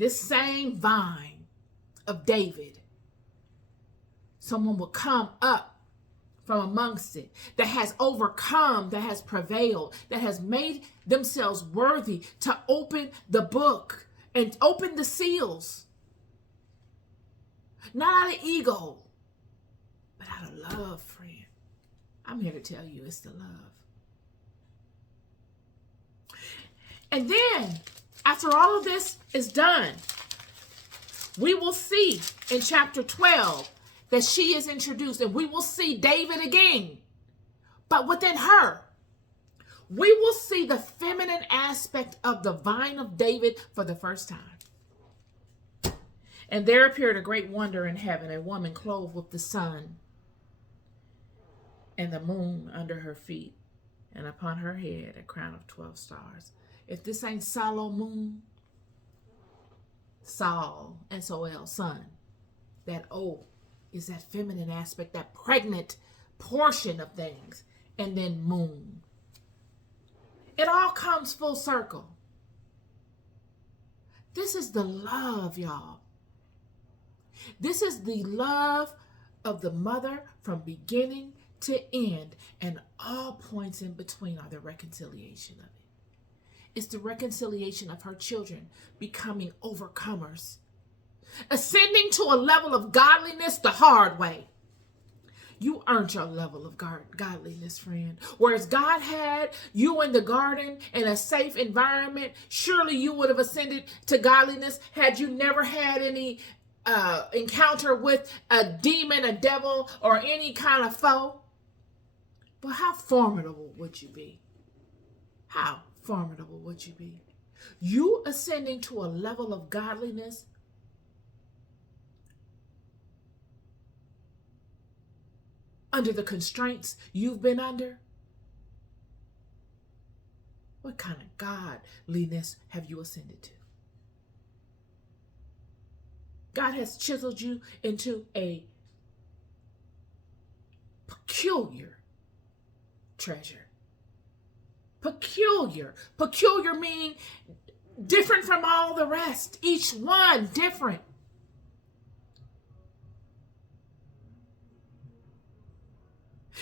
this same vine of David, someone will come up from amongst it that has overcome, that has prevailed, that has made themselves worthy to open the book and open the seals. Not out of ego, but out of love, friend. I'm here to tell you it's the love. And then, after all of this is done, we will see in chapter 12 that she is introduced, and we will see David again. But within her, we will see the feminine aspect of the vine of David for the first time. And there appeared a great wonder in heaven, a woman clothed with the sun and the moon under her feet, and upon her head a crown of 12 stars. If this ain't Solomon, Sol, S-O-L, son, that O is that feminine aspect, that pregnant portion of things, and then moon. It all comes full circle. This is the love, y'all. This is the love of the mother from beginning to end, and all points in between are the reconciliation of it. It's the reconciliation of her children becoming overcomers, ascending to a level of godliness the hard way. You earned your level of godliness, friend. Whereas God had you in the garden in a safe environment, surely you would have ascended to godliness had you never had any encounter with a demon, a devil, or any kind of foe. But how formidable would you be? How formidable would you be? You ascending to a level of godliness under the constraints you've been under? What kind of godliness have you ascended to? God has chiseled you into a peculiar treasure. Peculiar. Peculiar meaning different from all the rest. Each one different.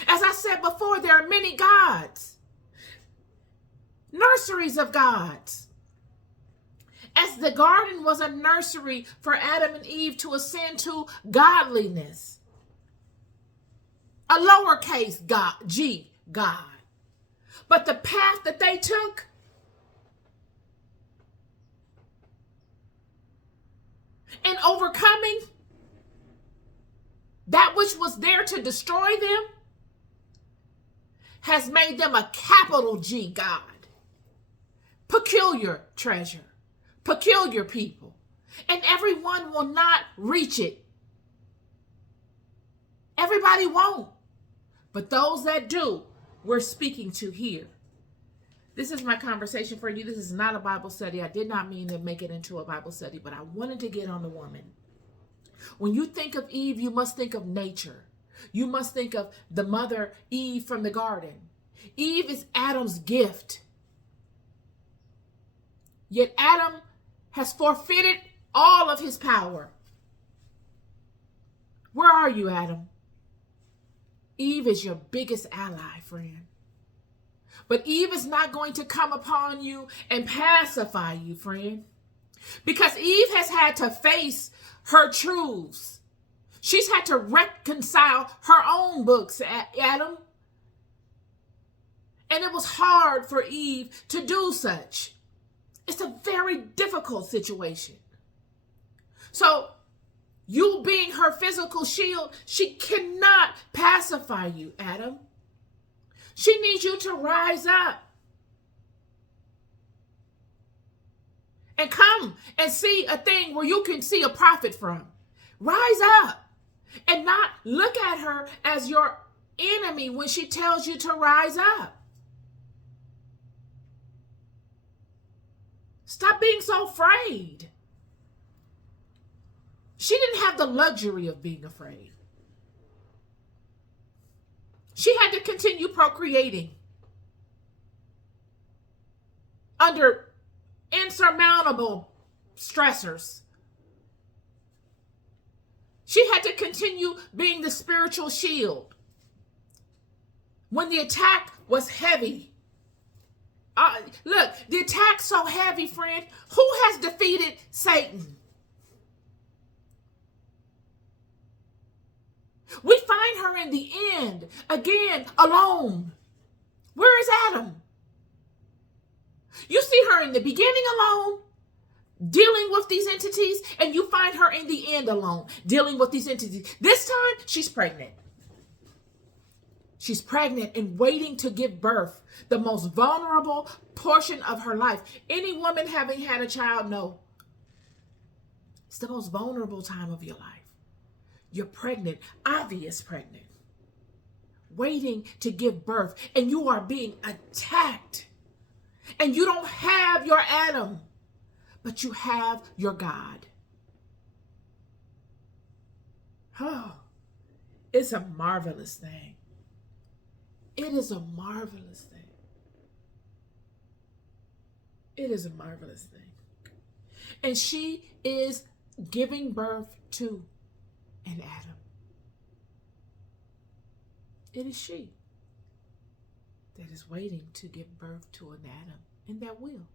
As I said before, there are many gods. Nurseries of gods. As the garden was a nursery for Adam and Eve to ascend to godliness. A lowercase God, G, God. But the path that they took in overcoming that which was there to destroy them has made them a capital G God. Peculiar treasure. Peculiar people. And everyone will not reach it. Everybody won't. But those that do, we're speaking to here. This is my conversation for you. This is not a Bible study. I did not mean to make it into a Bible study, but I wanted to get on the woman. When you think of Eve, you must think of nature. You must think of the mother Eve from the garden. Eve is Adam's gift. Yet Adam has forfeited all of his power. Where are you, Adam? Eve is your biggest ally, friend. But Eve is not going to come upon you and pacify you, friend. Because Eve has had to face her truths. She's had to reconcile her own books, Adam. And it was hard for Eve to do such. It's a very difficult situation. So, you being her physical shield, she cannot pacify you, Adam. She needs you to rise up and come and see a thing where you can see a profit from. Rise up and not look at her as your enemy when she tells you to rise up. Stop being so afraid. She didn't have the luxury of being afraid. She had to continue procreating under insurmountable stressors. She had to continue being the spiritual shield. When the attack was heavy, look, the attack's so heavy, friend. Who has defeated Satan? We find her in the end, again, alone. Where is Adam? You see her in the beginning alone, dealing with these entities, and you find her in the end alone, dealing with these entities. This time, she's pregnant. She's pregnant and waiting to give birth, the most vulnerable portion of her life. Any woman having had a child know it's the most vulnerable time of your life. You're pregnant, obvious pregnant, waiting to give birth, and you are being attacked. And you don't have your Adam, but you have your God. Oh, it's a marvelous thing. It is a marvelous thing. It is a marvelous thing. And she is giving birth to an Adam. It is she that is waiting to give birth to an Adam, and that will.